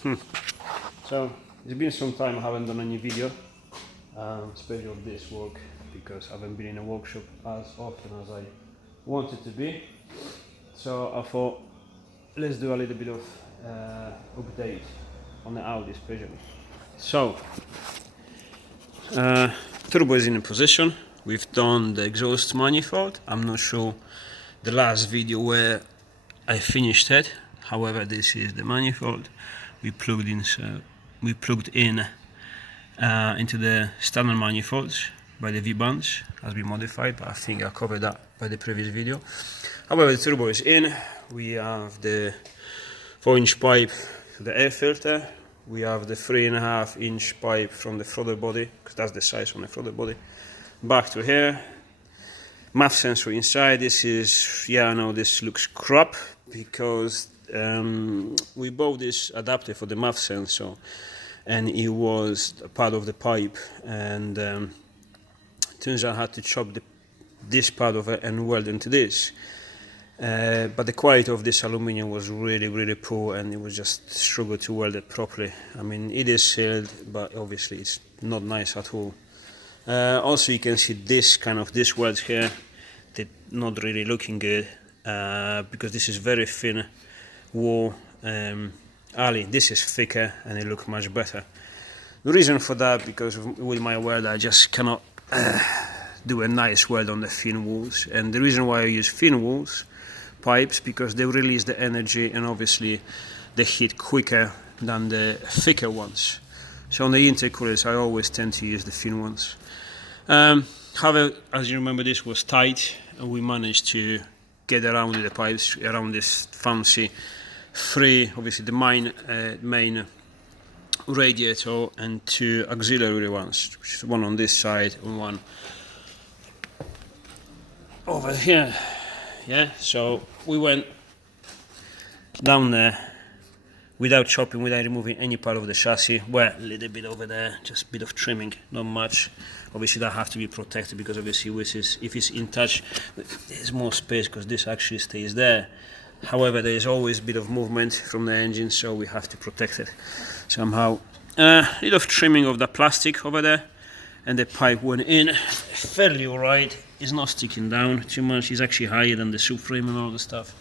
So it's been some time I haven't done any video, especially of this work, because I haven't been in a workshop as often as I wanted to be. So I thought, let's do a little bit of update on the Audi especially. So turbo is in a position. We've done the exhaust manifold. I'm not sure the last video where I finished it. However, this is the manifold. We plugged in into the standard manifolds by the V-bands as we modified, but I think I covered that by the previous video. However, the turbo is in. We have the 4-inch pipe to the air filter. We have the 3.5-inch pipe from the throttle body, because that's the size on the throttle body, back to here. MAF sensor inside. This is, I know this looks crap because we bought this adapter for the MAF sensor and it was a part of the pipe, and turns out I had to chop this part of it and weld into this. But the quality of this aluminium was really poor, and it was just struggle to weld it properly. I mean, it is sealed, but obviously it's not nice at all. Also, you can see this welds here, they're not really looking good, because this is very thin wall alley. This is thicker and it looks much better. The reason for that, because with my weld I just cannot do a nice weld on the thin walls, and the reason why I use thin walls pipes, because they release the energy and obviously they heat quicker than the thicker ones. So on the intercoolers I always tend to use the thin ones. However, as you remember, this was tight and we managed to get around the pipes, around this fancy obviously the main radiator and two auxiliary ones, which is one on this side and one over here. So we went down there without chopping, without removing any part of the chassis. Well, a little bit over there, just a bit of trimming, not much. Obviously that have to be protected, because obviously if it's in touch, there's more space because this actually stays there. However, there is always a bit of movement from the engine, so we have to protect it somehow. A little of trimming of the plastic over there, and the pipe went in fairly alright. It's not sticking down too much. It's actually higher than the subframe and all the stuff.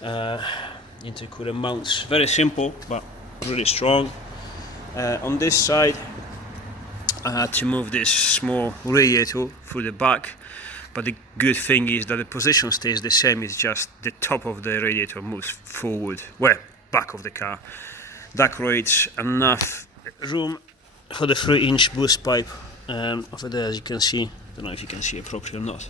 Intercooler mounts, very simple but really strong. On this side I had to move this small radiator through the back, but the good thing is that the position stays the same. It's just the top of the radiator moves forward, back of the car. That creates enough room for the 3-inch boost pipe over there, as you can see. I don't know if you can see it properly or not.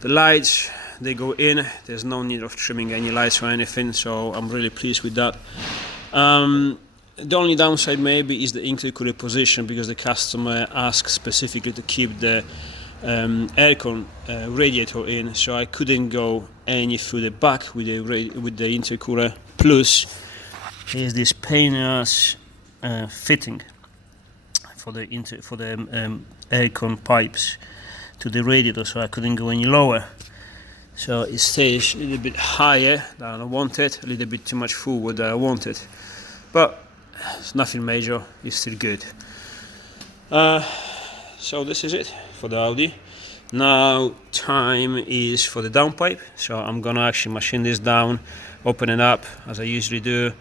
The lights, they go in. There's no need of trimming any lights or anything, so I'm really pleased with that. The only downside maybe is the intercooler position, because the customer asked specifically to keep the aircon radiator in, so I couldn't go any through the back with the intercooler. Plus, here's this pain-ass fitting for the aircon pipes to the radiator, so I couldn't go any lower. So it stays a little bit higher than I wanted, a little bit too much forward than I wanted, but it's nothing major, it's still good. So this is it for the Audi. Now time is for the downpipe, so I'm gonna actually machine this down, open it up as I usually do,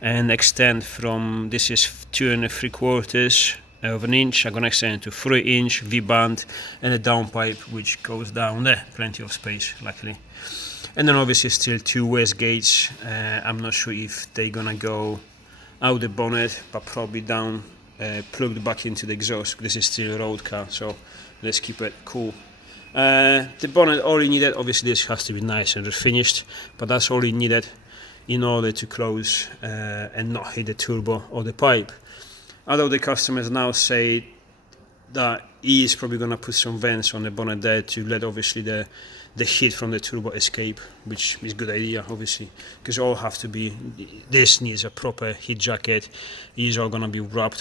and extend from, this is 2.75 of an inch, I'm gonna extend it to 3-inch V-band and a downpipe which goes down there, plenty of space luckily. And then obviously still 2 waste gates. I'm not sure if they're gonna go out the bonnet, but probably down, plugged back into the exhaust. This is still a road car, so let's keep it cool. The bonnet, all you needed, obviously this has to be nice and refinished, but that's all you needed in order to close and not hit the turbo or the pipe. Although the customers now say that he is probably going to put some vents on the bonnet there to let obviously the heat from the turbo escape, which is a good idea obviously, because all have to be, this needs a proper heat jacket. These are going to be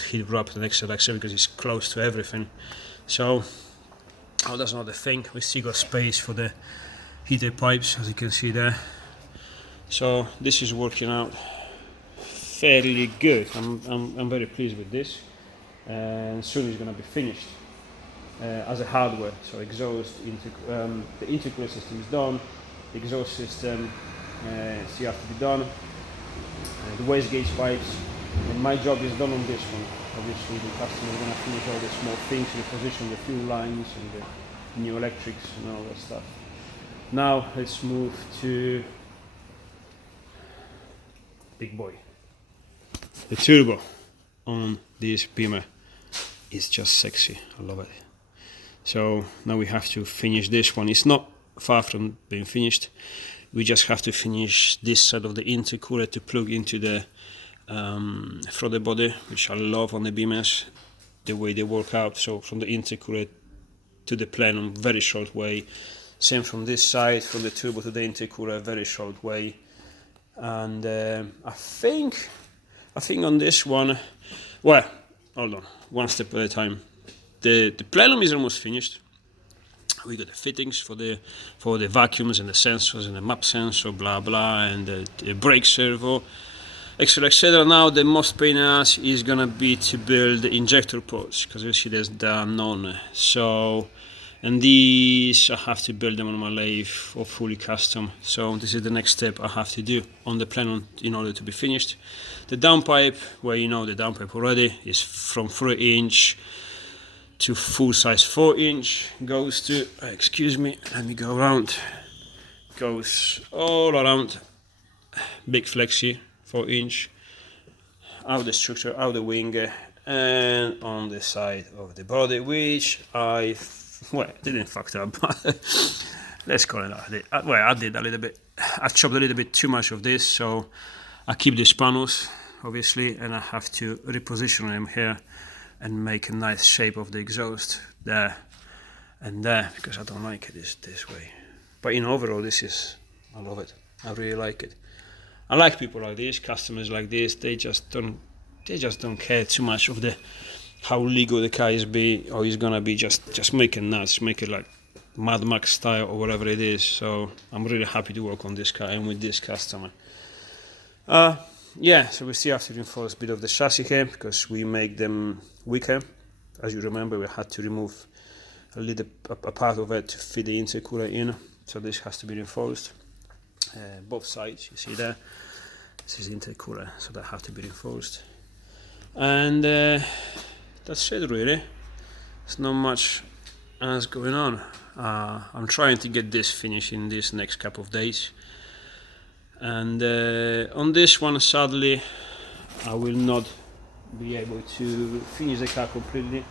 heat wrapped and extra because it's close to everything. So that's not the thing. We still got space for the heated pipes, as you can see there. So this is working out fairly good. I'm very pleased with this, and soon it's going to be finished as a hardware. So exhaust, the intercooler system is done, the exhaust system still have to be done, the waste gauge pipes, and my job is done on this one. Obviously the customer is going to finish all the small things, reposition the fuel lines and the new electrics and all that stuff. Now let's move to big boy. The turbo on this Beamer is just sexy. I love it. So now we have to finish this one. It's not far from being finished. We just have to finish this side of the intercooler to plug into the throttle body, which I love on the Beamers, the way they work out. So from the intercooler to the plenum, very short way. Same from this side, from the turbo to the intercooler, very short way. And I think on this one, well, hold on, one step at a time. The plenum is almost finished. We got the fittings for the vacuums and the sensors and the map sensor, blah blah, and the brake servo, etc., etc. Now the most pain in the ass is gonna be to build the injector ports, because you see there's none. So, and these I have to build them on my lathe or fully custom. So this is the next step I have to do on the plenum in order to be finished. The downpipe, well, you know the downpipe already, is from 3-inch to full size 4-inch, goes to, excuse me, let me go around, goes all around, big flexi 4-inch, out the structure, out the wing, and on the side of the body, which I didn't fuck up, let's call it that. I did a little bit, I chopped a little bit too much of this, so I keep these panels obviously, and I have to reposition them here and make a nice shape of the exhaust there and there, because I don't like it this way. But in overall, I love it. I really like it. I like people like this, customers like this. They just don't care too much of how legal the car is or is gonna be. Just make it nuts, make it like Mad Max style or whatever it is. So I'm really happy to work on this car and with this customer. Yeah, so we still have to reinforce a bit of the chassis here, because we make them weaker. As you remember, we had to remove a part of it to fit the intercooler in, so this has to be reinforced. Both sides, you see there, this is the intercooler, so that have to be reinforced. And that's it really. There's not much else going on. I'm trying to get this finished in this next couple of days. And on this one, sadly, I will not be able to finish the car completely.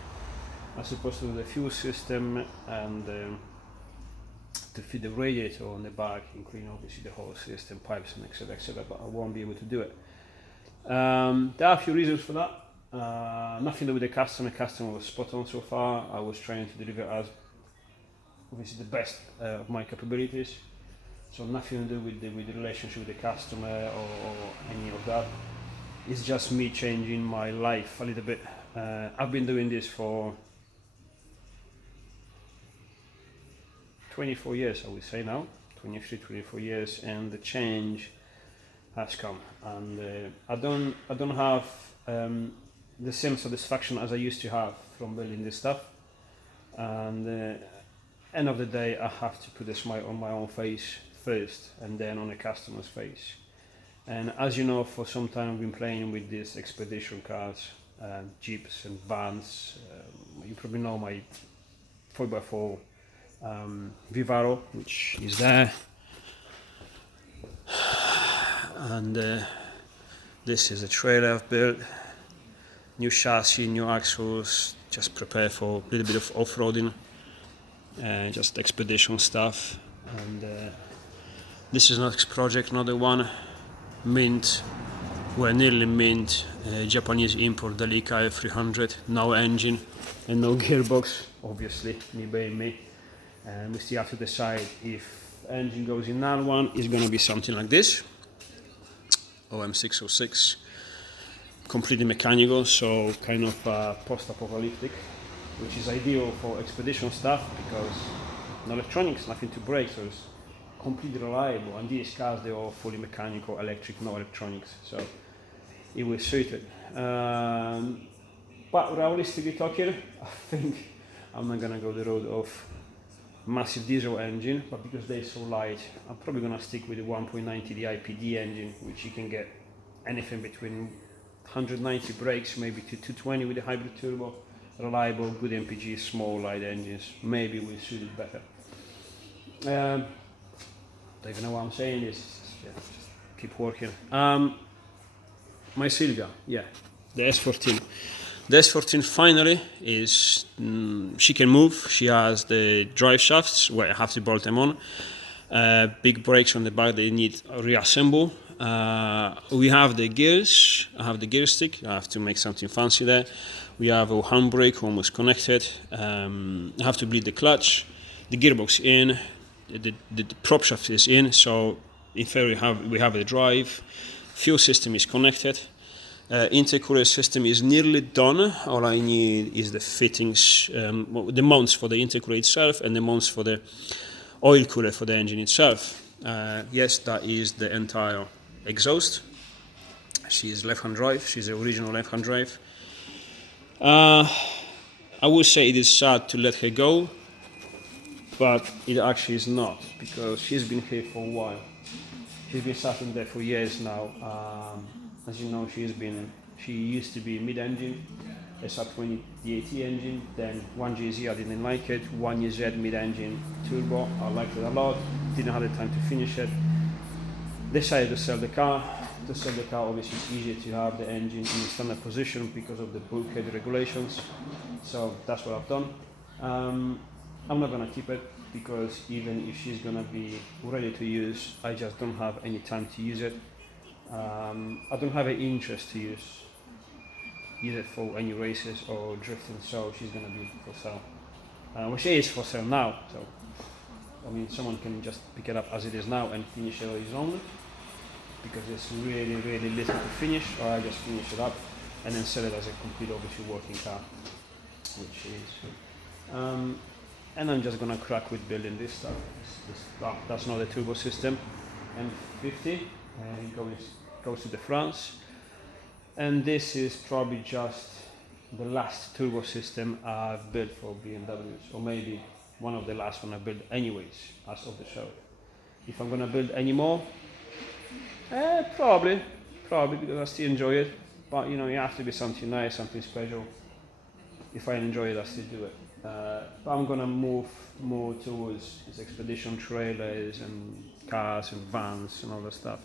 I'm supposed to do the fuel system and to fit the radiator on the back, including obviously the whole system, pipes and etc., but I won't be able to do it. There are a few reasons for that. Nothing to do with the customer. The customer was spot on so far. I was trying to deliver as obviously the best of my capabilities. So nothing to do with the relationship with the customer or any of that. It's just me changing my life a little bit. I've been doing this for 24 years, I would say now, 23, 24 years, and the change has come. And I don't have the same satisfaction as I used to have from building this stuff. And end of the day, I have to put a smile on my own face first, and then on the customer's face. And as you know, for some time I've been playing with these expedition cars, jeeps and vans. You probably know my 4x4 Vivaro, which is there. And this is a trailer I've built. New chassis, new axles, just prepare for a little bit of off-roading, just expedition stuff. And this is next project, another one, mint, we're nearly mint, Japanese import Delica F300, no engine and no gearbox, obviously, me being me. And we still have to decide if engine goes in that one, it's going to be something like this, OM606, completely mechanical, so kind of post-apocalyptic, which is ideal for expedition stuff because no electronics, nothing to break, so it's completely reliable. And these cars, they're all fully mechanical, electric, no electronics. So it will suit it. But realistically talking, I think I'm not gonna go the road of massive diesel engine, but because they're so light, I'm probably gonna stick with the 1.90, the IPD engine, which you can get anything between 190 brakes, maybe to 220 with the hybrid turbo. Reliable, good MPG, small light engines, maybe will suit it better. Don't even know what I'm saying, just keep working. My Silvia, yeah, the S14. The S14 finally is, she can move, she has the drive shafts where I have to bolt them on. Big brakes on the back, they need reassemble. We have the gears, I have the gear stick, I have to make something fancy there. We have a handbrake almost connected. I have to bleed the clutch, the gearbox in, the prop shaft is in, so in theory we have the drive, fuel system is connected. Intercooler system is nearly done. All I need is the fittings, the mounts for the intercooler itself and the mounts for the oil cooler for the engine itself. Yes, that is the entire exhaust. She is left-hand drive, she's the original left-hand drive. I would say it is sad to let her go, but it actually is not, because she's been here for a while. She's been sat in there for years now. As you know, she used to be mid-engine, SR20 DAT engine, then 1JZ I didn't like it, 1YZ mid-engine turbo, I liked it a lot, didn't have the time to finish it. Decided to sell the car. To sell the car, obviously it's easier to have the engine in standard position because of the bulkhead regulations, so that's what I've done. I'm not gonna keep it, because even if she's gonna be ready to use, I just don't have any time to use it. I don't have any interest to use it for any races or drifting, so she's gonna be for sale. Well, she is for sale now, so I mean someone can just pick it up as it is now and finish it on his own, because it's really little to finish, or I just finish it up and then sell it as a complete obviously working car, which is. And I'm just gonna crack with building this stuff. That's not a turbo system, M50, and it goes to the France. And this is probably just the last turbo system I've built for BMWs, or maybe one of the last one I built anyways, as of the show. If I'm gonna build any more, probably, because I still enjoy it, but you know, it has to be something nice, something special. If I enjoy it, I still do it. But I'm gonna move more towards these expedition trailers and cars and vans and all that stuff.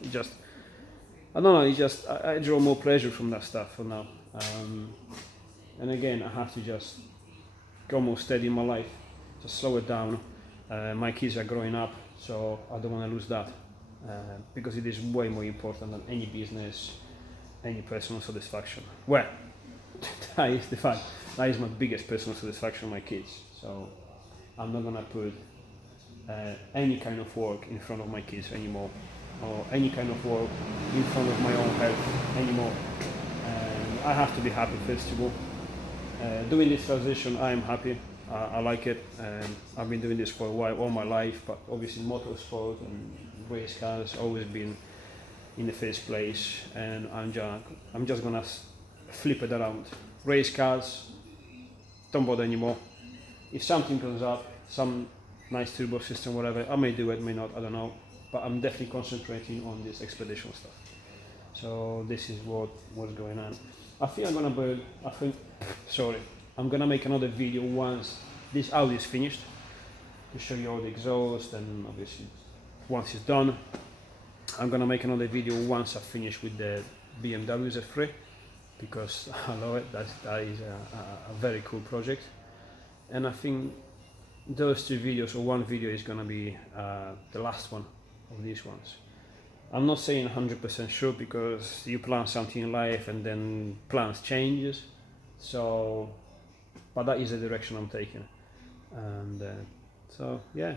I don't know, I draw more pleasure from that stuff for now. And again, I have to just go more steady in my life, just slow it down. My kids are growing up, so I don't want to lose that, because it is way more important than any business, any personal satisfaction. Well, that is the fact. That is my biggest personal satisfaction, my kids. So I'm not gonna put any kind of work in front of my kids anymore, or any kind of work in front of my own health anymore. I have to be happy first of all. Doing this transition, I am happy. I like it. I've been doing this for a while, all my life, but obviously motorsport and race cars always been in the first place, and I'm just gonna flip it around. Race cars, don't bother anymore. If something comes up, some nice turbo system, whatever, I may do it, may not, I don't know. But I'm definitely concentrating on this expedition stuff. So this is what's going on. I think I'm gonna make another video once this Audi is finished, to show you all the exhaust, and obviously once it's done, I'm gonna make another video once I finish with the BMW Z3, because I love it. That is a very cool project, and I think those two videos, or one video, is gonna be the last one of these ones. I'm not saying 100% sure, because you plan something in life and then plans changes, so but that is the direction I'm taking, and so yeah,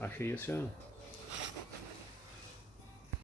I'll see you soon.